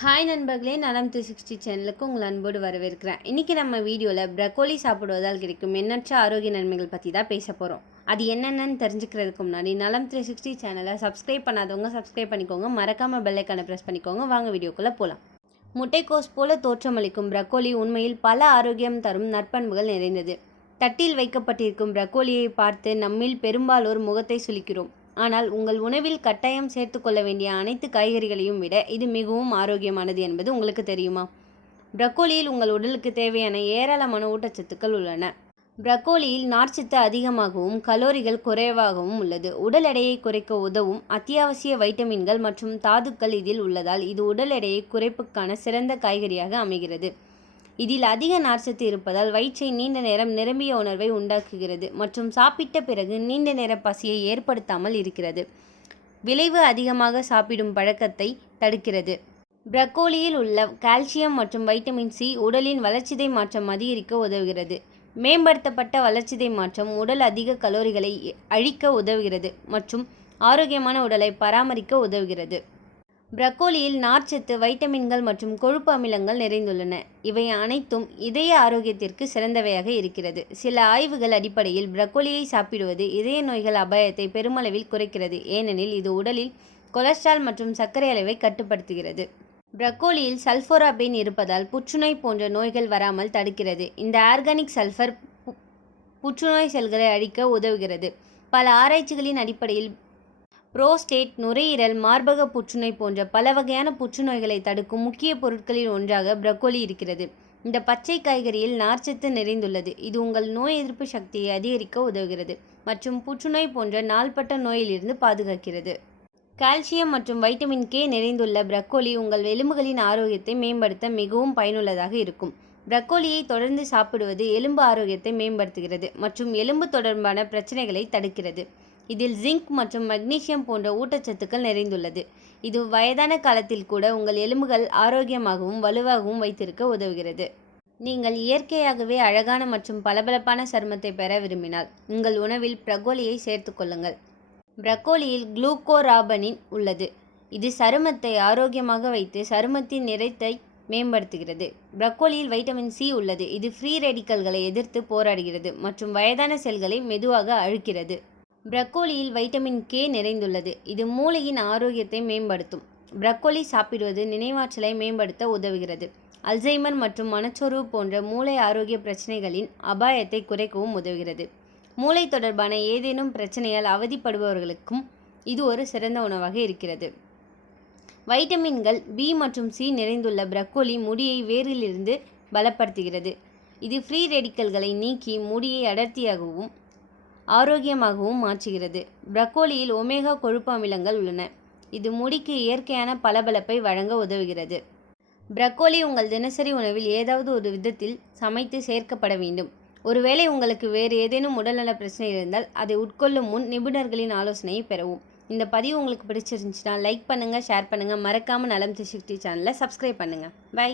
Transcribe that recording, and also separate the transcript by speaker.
Speaker 1: Hi நண்பர்களே நலம் three sixty சேனலுக்கு உங்கள் அன்போடு வரவேற்கிறேன். இன்றைக்கி நம்ம வீடியோவில் ப்ரக்கோலி சாப்பிடுவதால் கிடைக்கும் எண்ணற்ற ஆரோக்கிய நன்மைகள் பற்றி தான் பேச போகிறோம் அது என்னென்னு தெரிஞ்சுக்கிறதுக்கு முன்னாடி நலம் த்ரீ சிக்ஸ்டி சேனலை சப்ஸ்கிரைப் பண்ணாதவங்க சப்ஸ்கிரைப் பண்ணிக்கோங்க. மறக்காமல் பெல்லைக்கான ப்ரெஸ் பண்ணிக்கோங்க. வாங்க வீடியோக்குள்ளே போகலாம் முட்டைக்கோஸ் போல தோற்றமளிக்கும் ப்ரக்கோலி உண்மையில் பல ஆரோக்கியம் தரும் நற்பண்புகள் நிறைந்தது. தட்டில் வைக்கப்பட்டிருக்கும் ப்ரக்கோலியை பார்த்து நம்மில் பெரும்பாலோர் முகத்தை சுளிக்கிறோம். ஆனால் உங்கள் உணவில் கட்டாயம் சேர்த்துக்கொள்ள வேண்டிய அனைத்து காய்கறிகளையும் விட இது மிகவும் ஆரோக்கியமானது என்பது உங்களுக்கு தெரியுமா? ப்ரக்கோலியில் உங்கள் உடலுக்கு தேவையான ஏராளமான ஊட்டச்சத்துக்கள் உள்ளன. ப்ரக்கோலியில் நார்ச்சத்து அதிகமாகவும் கலோரிகள் குறைவாகவும் உள்ளது. உடல் எடையை குறைக்க உதவும் அத்தியாவசிய வைட்டமின்கள் மற்றும் தாதுக்கள் இதில் உள்ளதால் இது உடல் எடையை குறைப்புக்கான சிறந்த காய்கறியாக அமைகிறது. இதில் அதிக நார்ச்சத்து இருப்பதால் வயிற்றை நீண்ட நேரம் நிரம்பிய உணர்வை உண்டாக்குகிறது மற்றும் சாப்பிட்ட பிறகு நீண்ட நேர பசியை ஏற்படுத்தாமல் இருக்கிறது. விளைவு அதிகமாக சாப்பிடும் பழக்கத்தை தடுக்கிறது. பிரக்கோலியில் உள்ள கால்சியம் மற்றும் வைட்டமின் சி உடலின் வளர்ச்சிதை மாற்றம் அதிகரிக்க உதவுகிறது. மேம்படுத்தப்பட்ட வளர்ச்சிதை மாற்றம் உடல் அதிக கலோரிகளை அழிக்க உதவுகிறது மற்றும் ஆரோக்கியமான உடலை பராமரிக்க உதவுகிறது. பிரக்கோலியில் நார்ச்சத்து வைட்டமின்கள் மற்றும் கொழுப்பு அமிலங்கள் நிறைந்துள்ளன. இவை அனைத்தும் இதய ஆரோக்கியத்திற்கு சிறந்தவையாக இருக்கிறது. சில ஆய்வுகள் அடிப்படையில் பிரக்கோலியை சாப்பிடுவது இதய நோய்கள் அபாயத்தை பெருமளவில் குறைக்கிறது. ஏனெனில் இது உடலில் கொலஸ்ட்ரால் மற்றும் சர்க்கரை அளவை கட்டுப்படுத்துகிறது. பிரக்கோலியில் சல்ஃபோராபின் இருப்பதால் புற்றுநோய் போன்ற நோய்கள் வராமல் தடுக்கிறது. இந்த ஆர்கானிக் சல்ஃபர் புற்றுநோய் செல்களை அழிக்க உதவுகிறது. பல ஆராய்ச்சிகளின் அடிப்படையில் புரோஸ்டேட் நுரையீரல் மார்பக புற்றுநோய் போன்ற பல வகையான புற்றுநோய்களை தடுக்கும் முக்கிய பொருட்களில் ஒன்றாக பிரக்கோலி இருக்கிறது. இந்த பச்சை காய்கறியில் நார்ச்சத்து நிறைந்துள்ளது. இது உங்கள் நோய் எதிர்ப்பு சக்தியை அதிகரிக்க உதவுகிறது மற்றும் புற்றுநோய் போன்ற நாள்பட்ட நோயிலிருந்து பாதுகாக்கிறது. கால்சியம் மற்றும் வைட்டமின் கே நிறைந்துள்ள பிரக்கோலி உங்கள் எலும்புகளின் ஆரோக்கியத்தை மேம்படுத்த மிகவும் பயனுள்ளதாக இருக்கும். பிரக்கோலியை தொடர்ந்து சாப்பிடுவது எலும்பு ஆரோக்கியத்தை மேம்படுத்துகிறது மற்றும் எலும்பு தொடர்பான பிரச்சனைகளை தடுக்கிறது. இதில் ஜிங்க் மற்றும் மக்னீசியம் போன்ற ஊட்டச்சத்துக்கள் நிறைந்துள்ளது. இது வயதான காலத்தில் கூட உங்கள் எலும்புகள் ஆரோக்கியமாகவும் வலுவாகவும் வைத்திருக்க உதவுகிறது. நீங்கள் இயற்கையாகவே அழகான மற்றும் பளபளப்பான சருமத்தை பெற விரும்பினால் உங்கள் உணவில் பிரகோலியை சேர்த்து கொள்ளுங்கள். பிரக்கோலியில் குளூக்கோராபனின் உள்ளது. இது சருமத்தை ஆரோக்கியமாக வைத்து சருமத்தின் நிறத்தை மேம்படுத்துகிறது. பிரக்கோலியில் வைட்டமின் சி உள்ளது. இது ஃப்ரீ ரெடிக்கல்களை எதிர்த்து போராடுகிறது மற்றும் வயதான செல்களை மெதுவாக அழுக்கிறது. பிரக்கோலியில் வைட்டமின் கே நிறைந்துள்ளது. இது மூளையின் ஆரோக்கியத்தை மேம்படுத்தும். பிரக்கோலி சாப்பிடுவது நினைவாற்றலை மேம்படுத்த உதவுகிறது. அல்சைமர் மற்றும் மனச்சோர்வு போன்ற மூளை ஆரோக்கிய பிரச்சனைகளின் அபாயத்தை குறைக்கவும் உதவுகிறது. மூளை தொடர்பான ஏதேனும் பிரச்சனையால் அவதிப்படுபவர்களுக்கும் இது ஒரு சிறந்த உணவாக இருக்கிறது. வைட்டமின்கள் பி மற்றும் சி நிறைந்துள்ள பிரக்கோலி முடியை வேரிலிருந்து பலப்படுத்துகிறது. இது ஃப்ரீ ரெடிக்கல்களை நீக்கி முடியை அடர்த்தியாகவும் ஆரோக்கியமாகவும் மாற்றுகிறது. ப்ரக்கோலியில் ஒமேகா கொழுப்பு அமிலங்கள் உள்ளன. இது முடிக்கு இயற்கையான பளபளப்பை வழங்க உதவுகிறது. ப்ரக்கோலி உங்கள் தினசரி உணவில் ஏதாவது ஒரு விதத்தில் சமைத்து சேர்க்கப்பட வேண்டும். ஒருவேளை உங்களுக்கு வேறு ஏதேனும் உடல்நல பிரச்சனை இருந்தால் அதை உட்கொள்ளும் முன் நிபுணர்களின் ஆலோசனையை பெறவும். இந்த பதிவு உங்களுக்கு பிடிச்சிருந்துச்சுன்னா லைக் பண்ணுங்கள் ஷேர் பண்ணுங்கள் மறக்காமல் நலம் சிக்ஸ்டி சேனலை சப்ஸ்கிரைப் பண்ணுங்கள் பை.